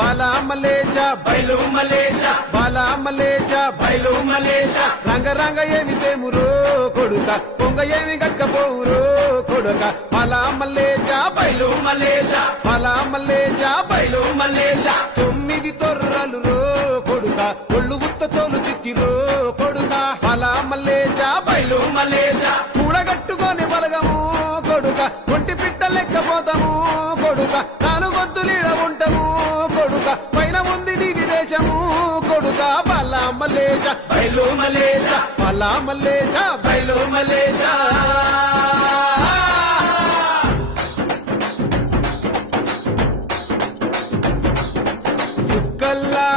బాలా మలేష బయలు మలేష బాలా మలేష బయలు మలేష రంగ రంగ ఏమి తేమురో కొడుక పొంగ ఏమి గట్టపోవురో కొడుక బాలా మలేష బయలు మలేష బాలా మలేష బయలు మలేష 9 తొర్రలు రో కొడుక ఒళ్ళు ఉత్త తోలు తిట్టిరో కొడుక బాలా మలేష బయలు మలేష కూడగట్టుకొని బలగము కొడుక ఒంటి పిట్ట లెక్కపోతాము కొడుక 4 గొంతులీడ ఉంటాము కొడుక పైన ఉంది నీది దేశము కొడుక బాలా మలేష బయలు మలేష బాలా మలేష బయలు మలేష సుక్కల్లా